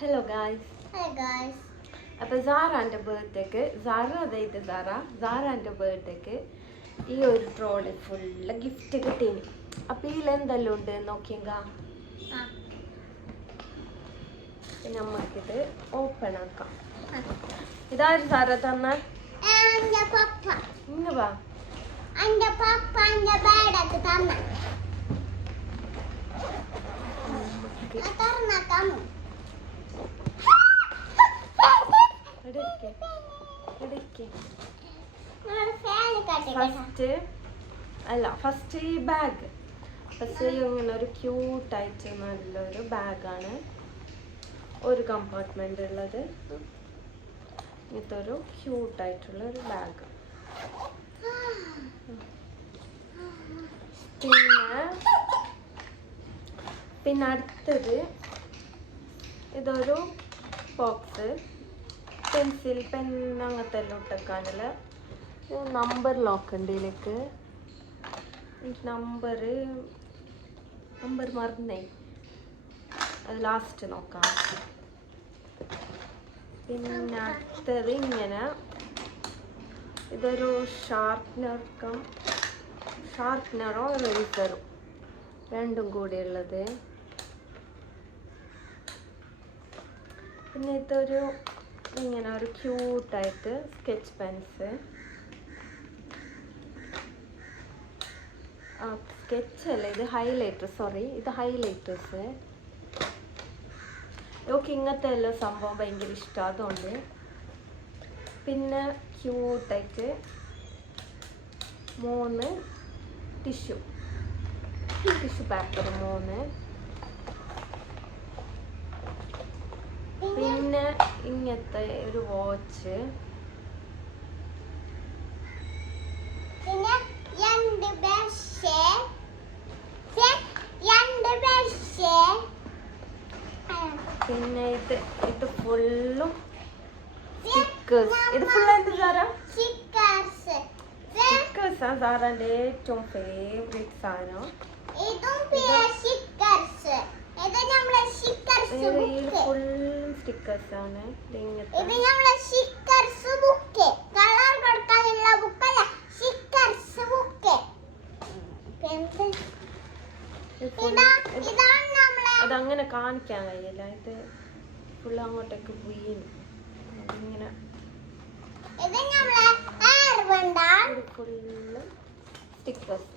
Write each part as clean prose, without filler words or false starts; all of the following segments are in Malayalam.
Hello guys. Hi guys. അപ്പോൾ സാറാൻ്റെ ബർത്ത്ഡേക്ക് സാറാൻ്റെ ബർത്ത്ഡേക്ക് ഈ ഒരു ട്രോളി ഫുള്ള് ഗിഫ്റ്റ് കിട്ടീന്. അപ്പോൾ ഇതിലെന്തെല്ലാം ഉണ്ട് നോക്കിയെങ്ക നമുക്കിത് ഓപ്പൺ ആക്കാം. ഇതാര് സാറാ തന്ന? ഇങ്ങ വാ. ഫസ്റ്റ് ഈ ബാഗ് ഇങ്ങനെ ഒരു ക്യൂട്ടായിട്ട് നല്ലൊരു ബാഗാണ്. ഒരു കമ്പാർട്ട്മെന്റ് ഉള്ളത്. ഇതൊരു ക്യൂട്ടായിട്ടുള്ള ഒരു ബാഗ്. പിന്നെ അടുത്തത് ഇതൊരു ബോക്സ്. പെൻസിൽ, പെൻ അങ്ങനത്തെ എല്ലാം ഇട്ടേക്കാനുള്ള നമ്പർ ലോക്ക് ഉണ്ട്. ഇതിലേക്ക് നമ്പർ മറന്നേ, അത് ലാസ്റ്റ് നോക്കാം. പിന്നെ അടുത്തത് ഇങ്ങനെ ഇതൊരു ഷാർപ്നറോ റേസറും രണ്ടും കൂടി ഉള്ളത്. പിന്നെ ഇതൊരു ഇങ്ങനെ ഒരു ക്യൂട്ടായിട്ട് സ്കെച്ച് പെൻസ്. സ്കെച്ച് അല്ല, ഇത് ഇത് ഹൈലൈറ്റേഴ്സ്. ഓക്കെ, ഇങ്ങനത്തെ എല്ലാം സംഭവം ഭയങ്കര ഇഷ്ടം, അതുകൊണ്ട്. പിന്നെ ക്യൂട്ടായിട്ട് 3 ടിഷ്യൂ പേപ്പർ 3. പിന്നെ ഇങ്ങനത്തെ ഒരു വാച്ച്. പിന്നെ ഇത് ഫുള്ളും സ്റ്റിക്കേഴ്സ്. ഇത് ഫുള്ള് എന്ത് സാറാ? സ്റ്റിക്കേഴ്സാ സാറിന്റെ ഏറ്റവും ഫേവറേറ്റ് സാധനം. ഫുള്ളും സ്റ്റിക്കേഴ്സ് ആണ്. അതങ്ങനെ കാണിക്കാൻ കഴിയില്ല. ഇത് ഫുള്ള് അങ്ങോട്ടേക്ക് പോയി ഇങ്ങനെ ഫുള്ള് സ്റ്റിക്കേഴ്സ്.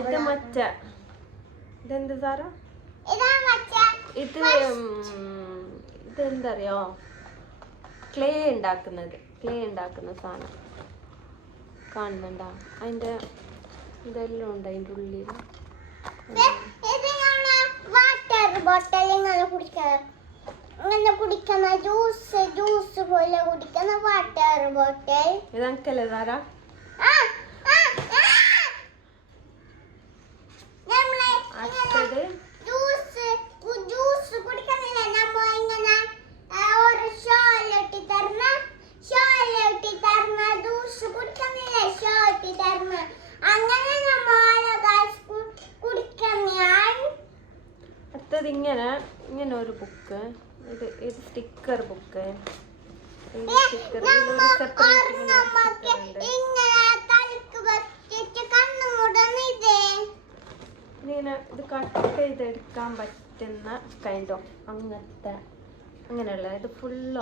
ഇത് മറ്റേ ഇതെന്ത് സാറാ? ഇതെന്തറിയോ? ക്ലേ ഉണ്ടാക്കുന്ന സാധനം കാണുന്നുണ്ടോ? അതിൻ്റെ ഇതെല്ലാം ഉണ്ട് അതിൻ്റെ ഉള്ളിൽ. ജ്യൂസ് പോലെ കുടിക്കുന്ന വാട്ടർ ബോട്ടിൽ. ഇതല്ലേ സാറാ? അടുത്തത് അടുത്തത് ഇങ്ങനെ ഒരു ബുക്ക്. ഇത് സ്റ്റിക്കർ ബുക്ക്. ഇങ്ങനെ ഇത് കട്ട് ചെയ്തെടുക്കാൻ പറ്റുന്ന കൈൻഡ് ഓഫ് അങ്ങനെയുള്ള ഇത് ഫുള്ള്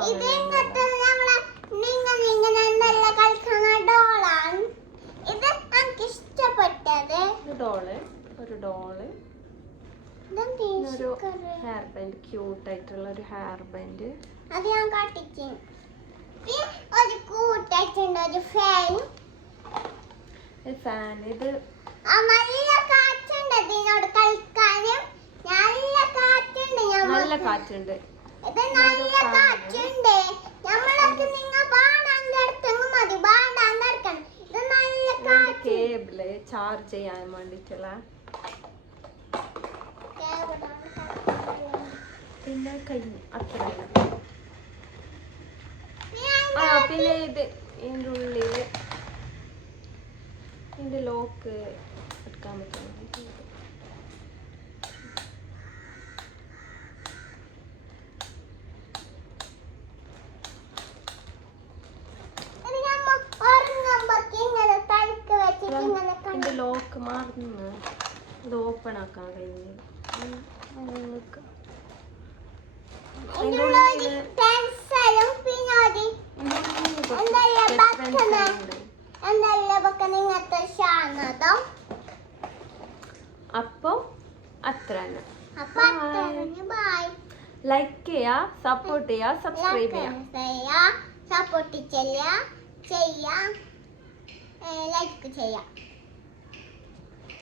ഒരു ഡോള് ഒരു ഹെയർ ബാൻഡ്, ക്യൂട്ടായിട്ടുള്ള ഒരു ഹെയർ ബാൻഡ്. അത് ഞാൻ കാട്ടിച്ചു. ഒരു കൂട്ടായിട്ടുണ്ട് ഒരു ഫാൻ. ഇത് നല്ല കാറ്റുണ്ട്. കേബിള് ചാർജ് ചെയ്യാൻ വേണ്ടിട്ടുള്ള. പിന്നെ കഴിഞ്ഞു അത്ര. പിന്നെ ഇത് ഇതിൻ്റെ ഉള്ളിൽ നമുക്ക് എടുക്കാൻ പറ്റും. ഇതിന്റെ ലോക്ക് മാറുന്നു. ഇത് ഓപ്പൺ ആക്കാൻ കഴിയുന്നില്ല. അപ്പൊ അത്ര തന്നെ. ലൈക്ക് ചെയ്യാ, സപ്പോർട്ട് ചെയ്യാ, സബ്സ്ക്രൈബ് ചെയ്യാ, സപ്പോർട്ട് ചെയ്യാ, ലൈക്ക് ചെയ്യാം.